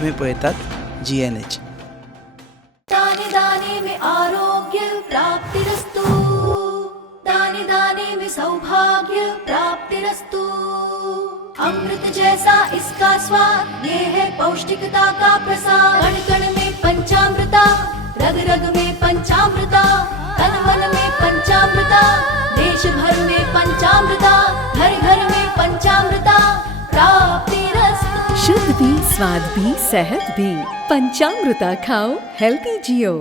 तुम्ही पळतात GNH. दाने दाने में आरोग्य प्राप्तिरस्तु, दाने दाने में सौभाग्य प्राप्तिरस्तु। अमृत जैसा इसका स्वाद, ये है पौष्टिकता का प्रसाद। कण कण में पंचामृता, रग रग में पंचामृता, तन मन में पंचामृता, देश भर में पंचामृता, घर घर में पंचामृता प्राप्तिरस्तु। शुद्ध भी, स्वाद भी, सेहत भी। पंचामृता खाओ, हेल्थी जियो।